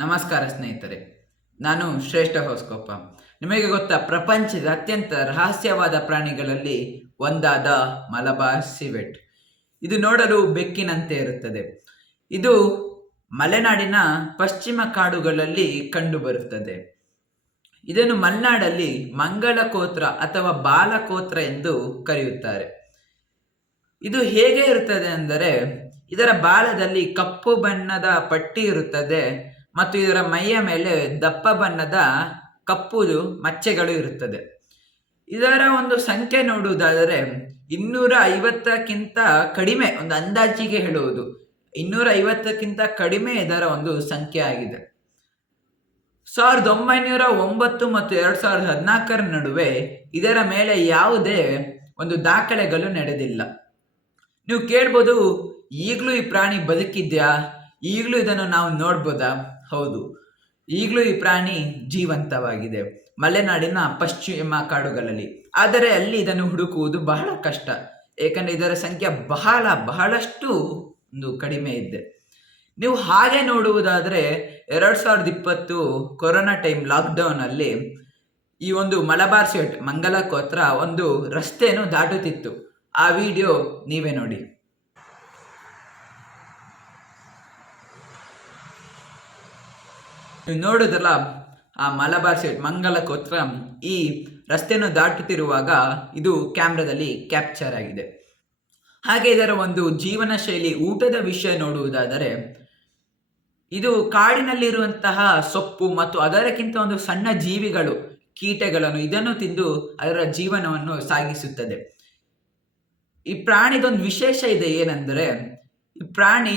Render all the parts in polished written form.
ನಮಸ್ಕಾರ ಸ್ನೇಹಿತರೆ, ನಾನು ಶ್ರೇಷ್ಠ ಹೊಸ್ಕೊಪ್ಪ. ನಿಮಗೆ ಗೊತ್ತಾ, ಪ್ರಪಂಚದ ಅತ್ಯಂತ ರಹಸ್ಯವಾದ ಪ್ರಾಣಿಗಳಲ್ಲಿ ಒಂದಾದ ಮಲಬಾರ್ ಸಿವೆಟ್. ಇದು ನೋಡಲು ಬೆಕ್ಕಿನಂತೆ ಇರುತ್ತದೆ. ಇದು ಮಲೆನಾಡಿನ ಪಶ್ಚಿಮ ಕಾಡುಗಳಲ್ಲಿ ಕಂಡುಬರುತ್ತದೆ. ಇದನ್ನು ಮಲೆನಾಡಲ್ಲಿ ಮಂಗಳಕೋತ್ರ ಅಥವಾ ಬಾಲಕೋತ್ರ ಎಂದು ಕರೆಯುತ್ತಾರೆ. ಇದು ಹೇಗೆ ಇರುತ್ತದೆ ಅಂದರೆ, ಇದರ ಬಾಲದಲ್ಲಿ ಕಪ್ಪು ಬಣ್ಣದ ಪಟ್ಟಿ ಇರುತ್ತದೆ ಮತ್ತು ಇದರ ಮೈಯ ಮೇಲೆ ದಪ್ಪ ಬಣ್ಣದ ಕಪ್ಪು ಮಚ್ಚೆಗಳು ಇರುತ್ತದೆ. ಇದರ ಒಂದು ಸಂಖ್ಯೆ ನೋಡುವುದಾದರೆ 250ಕ್ಕಿಂತ ಕಡಿಮೆ, ಒಂದು ಅಂದಾಜಿಗೆ ಹೇಳುವುದು 250ಕ್ಕಿಂತ ಕಡಿಮೆ ಇದರ ಒಂದು ಸಂಖ್ಯೆ ಆಗಿದೆ. 1909 ಮತ್ತು 2014 ನಡುವೆ ಇದರ ಮೇಲೆ ಯಾವುದೇ ಒಂದು ದಾಖಲೆಗಳು ನಡೆದಿಲ್ಲ. ನೀವು ಕೇಳ್ಬೋದು, ಈಗಲೂ ಈ ಪ್ರಾಣಿ ಬದುಕಿದ್ಯಾ? ಈಗಲೂ ಇದನ್ನು ನಾವು ನೋಡ್ಬೋದಾ? ಹೌದು, ಈಗಲೂ ಈ ಪ್ರಾಣಿ ಜೀವಂತವಾಗಿದೆ ಮಲೆನಾಡಿನ ಪಶ್ಚಿಮ ಕಾಡುಗಳಲ್ಲಿ. ಆದರೆ ಅಲ್ಲಿ ಇದನ್ನು ಹುಡುಕುವುದು ಬಹಳ ಕಷ್ಟ, ಏಕೆಂದರೆ ಇದರ ಸಂಖ್ಯೆ ಬಹಳಷ್ಟು ಒಂದು ಕಡಿಮೆ ಇದೆ. ನೀವು ಹಾಗೆ ನೋಡುವುದಾದರೆ 2020 ಕೊರೋನಾ ಟೈಮ್ ಲಾಕ್ಡೌನ್ ಅಲ್ಲಿ ಈ ಒಂದು ಮಲಬಾರ್ ಸಿವೆಟ್ ಮಂಗಲಕೋತ್ರ ಒಂದು ರಸ್ತೆಯನ್ನು ದಾಟುತ್ತಿತ್ತು. ಆ ವಿಡಿಯೋ ನೀವೇ ನೋಡಿ. ನೀವು ನೋಡುದಲ್ಲ, ಆ ಮಲಬಾರ್ ಸಿವೆಟ್ ಮಂಗಲಕೋತ್ರ ಈ ರಸ್ತೆಯನ್ನು ದಾಟುತ್ತಿರುವಾಗ ಇದು ಕ್ಯಾಮ್ರಾದಲ್ಲಿ ಕ್ಯಾಪ್ಚರ್ ಆಗಿದೆ. ಹಾಗೆ ಇದರ ಒಂದು ಜೀವನ ಶೈಲಿ, ಊಟದ ವಿಷಯ ನೋಡುವುದಾದರೆ, ಇದು ಕಾಡಿನಲ್ಲಿರುವಂತಹ ಸೊಪ್ಪು ಮತ್ತು ಅದಕ್ಕಿಂತ ಒಂದು ಸಣ್ಣ ಜೀವಿಗಳು, ಕೀಟಗಳನ್ನು ಇದನ್ನು ತಿಂದು ಅದರ ಜೀವನವನ್ನು ಸಾಗಿಸುತ್ತದೆ. ಈ ಪ್ರಾಣಿದೊಂದು ವಿಶೇಷ ಇದೆ, ಏನೆಂದರೆ ಈ ಪ್ರಾಣಿ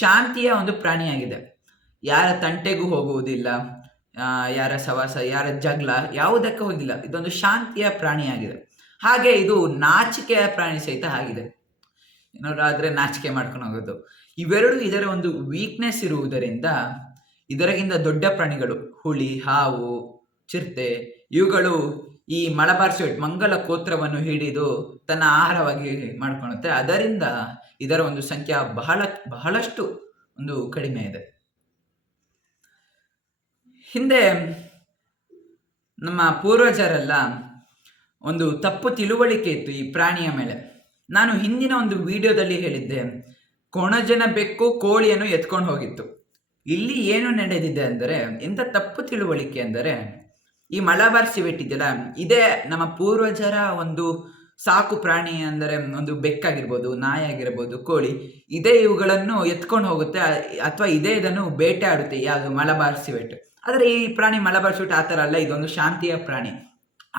ಶಾಂತಿಯ ಒಂದು ಪ್ರಾಣಿಯಾಗಿದೆ. ಯಾರ ತಂಟೆಗೂ ಹೋಗುವುದಿಲ್ಲ, ಯಾರ ಸವಾಸ, ಯಾರ ಜಗಳ ಯಾವುದಕ್ಕೆ ಹೋಗಿಲ್ಲ. ಇದೊಂದು ಶಾಂತಿಯ ಪ್ರಾಣಿಯಾಗಿದೆ. ಹಾಗೆ ಇದು ನಾಚಿಕೆಯ ಪ್ರಾಣಿ ಸಹಿತ ಆಗಿದೆ. ಏನಾದ್ರೂ ನಾಚಿಕೆ ಮಾಡ್ಕೊಂಡು ಹೋಗೋದು, ಇವೆರಡು ಇದರ ಒಂದು ವೀಕ್ನೆಸ್ ಇರುವುದರಿಂದ ಇದರಿಗಿಂತ ದೊಡ್ಡ ಪ್ರಾಣಿಗಳು, ಹುಲಿ, ಹಾವು, ಚಿರತೆ, ಇವುಗಳು ಈ ಮಲಬಾರ್ ಸಿವೆಟ್ ಮಂಗಲಕೋತ್ರವನ್ನು ಹಿಡಿದು ತನ್ನ ಆಹಾರವಾಗಿ ಮಾಡ್ಕೊಳ್ಳುತ್ತೆ. ಅದರಿಂದ ಇದರ ಒಂದು ಸಂಖ್ಯೆ ಬಹಳಷ್ಟು ಒಂದು ಕಡಿಮೆ ಇದೆ. ಹಿಂದೆ ನಮ್ಮ ಪೂರ್ವಜರೆಲ್ಲ ಒಂದು ತಪ್ಪು ತಿಳುವಳಿಕೆ ಇತ್ತು ಈ ಪ್ರಾಣಿಯ ಮೇಲೆ. ನಾನು ಹಿಂದಿನ ಒಂದು ವಿಡಿಯೋದಲ್ಲಿ ಹೇಳಿದ್ದೆ, ಕೊಣಜನ ಬೆಕ್ಕು ಕೋಳಿಯನ್ನು ಎತ್ಕೊಂಡು ಹೋಗಿತ್ತು. ಇಲ್ಲಿ ಏನು ನಡೆದಿದೆ ಅಂದರೆ, ಇಂಥ ತಪ್ಪು ತಿಳುವಳಿಕೆ ಅಂದರೆ, ಈ ಮಲಬಾರ್ ಸಿವೆಟ್ ಇದೆಯಲ್ಲ, ಇದೇ ನಮ್ಮ ಪೂರ್ವಜರ ಒಂದು ಸಾಕು ಪ್ರಾಣಿ. ಅಂದರೆ ಒಂದು ಬೆಕ್ಕಾಗಿರ್ಬೋದು, ನಾಯಿ ಆಗಿರ್ಬೋದು, ಕೋಳಿ, ಇದೇ ಇವುಗಳನ್ನು ಎತ್ಕೊಂಡು ಹೋಗುತ್ತೆ ಅಥವಾ ಇದೇ ಇದನ್ನು ಬೇಟೆ ಆಡುತ್ತೆ, ಯಾವುದು ಮಲಬಾರ್ ಸಿವೆಟ್. ಆದರೆ ಈ ಪ್ರಾಣಿ ಮಲಬಾರ್ ಸಿವೆಟ್ ಆ ಥರ ಅಲ್ಲ, ಇದೊಂದು ಶಾಂತಿಯ ಪ್ರಾಣಿ.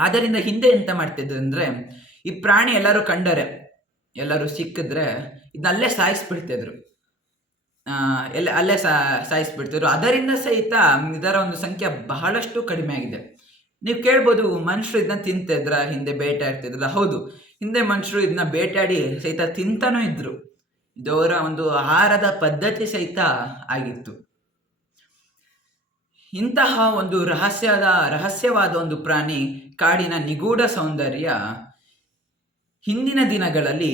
ಆದ್ದರಿಂದ ಹಿಂದೆ ಎಂತ ಮಾಡ್ತಿದ್ರು ಅಂದರೆ, ಈ ಪ್ರಾಣಿ ಎಲ್ಲರೂ ಕಂಡರೆ, ಎಲ್ಲರೂ ಸಿಕ್ಕಿದ್ರೆ ಇದನ್ನಲ್ಲೇ ಸಾಯಿಸ್ಬಿಡ್ತಿದ್ರು, ಅಲ್ಲೇ ಸಾಯಿಸ್ಬಿಡ್ತಿದ್ರು. ಅದರಿಂದ ಸಹಿತ ಇದರ ಒಂದು ಸಂಖ್ಯೆ ಬಹಳಷ್ಟು ಕಡಿಮೆ ಆಗಿದೆ. ನೀವು ಕೇಳ್ಬೋದು, ಮನುಷ್ಯರು ಇದನ್ನ ತಿಂತಿದ್ರ, ಹಿಂದೆ ಬೇಟೆ ಆಡ್ತಿದ್ರಲ್ಲ? ಹೌದು, ಹಿಂದೆ ಮನುಷ್ಯರು ಇದನ್ನ ಬೇಟೆಯಾಡಿ ಸಹಿತ ತಿಂತಾನೂ ಇದ್ರು. ಇದವರ ಒಂದು ಆಹಾರದ ಪದ್ಧತಿ ಸಹಿತ ಆಗಿತ್ತು. ಇಂತಹ ಒಂದು ರಹಸ್ಯವಾದ ಒಂದು ಪ್ರಾಣಿ, ಕಾಡಿನ ನಿಗೂಢ ಸೌಂದರ್ಯ ಹಿಂದಿನ ದಿನಗಳಲ್ಲಿ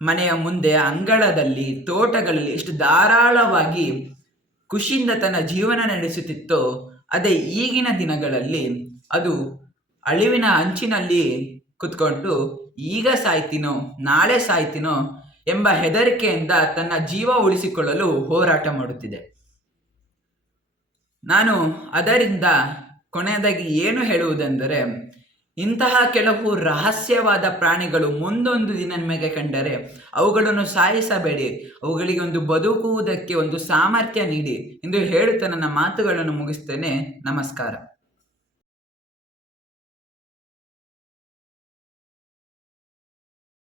ಮನೆಯ ಮುಂದೆ, ಅಂಗಳದಲ್ಲಿ, ತೋಟಗಳಲ್ಲಿ ಎಷ್ಟು ಧಾರಾಳವಾಗಿ ಖುಷಿಯಿಂದ ತನ್ನ ಜೀವನ ನಡೆಸುತ್ತಿತ್ತೋ, ಅದೇ ಈಗಿನ ದಿನಗಳಲ್ಲಿ ಅದು ಅಳಿವಿನ ಅಂಚಿನಲ್ಲಿ ಕುತ್ಕೊಂಡು ಈಗ ಸಾಯ್ತೀನೋ ನಾಳೆ ಸಾಯ್ತೀನೋ ಎಂಬ ಹೆದರಿಕೆಯಿಂದ ತನ್ನ ಜೀವ ಉಳಿಸಿಕೊಳ್ಳಲು ಹೋರಾಟ ಮಾಡುತ್ತಿದೆ. ನಾನು ಅದರಿಂದ ಕೊನೆಯದಾಗಿ ಏನು ಹೇಳುವುದೆಂದರೆ, ಇಂತಹ ಕೆಲವು ರಹಸ್ಯವಾದ ಪ್ರಾಣಿಗಳು ಮುಂದೊಂದು ದಿನ ನಿಮಗೆ ಕಂಡರೆ ಅವುಗಳನ್ನು ಸಾಯಿಸಬೇಡಿ, ಅವುಗಳಿಗೆ ಒಂದು ಬದುಕುವುದಕ್ಕೆ ಒಂದು ಸಾಮರ್ಥ್ಯ ನೀಡಿ ಎಂದು ಹೇಳುತ್ತಾ ನನ್ನ ಮಾತುಗಳನ್ನು ಮುಗಿಸ್ತೇನೆ. ನಮಸ್ಕಾರ.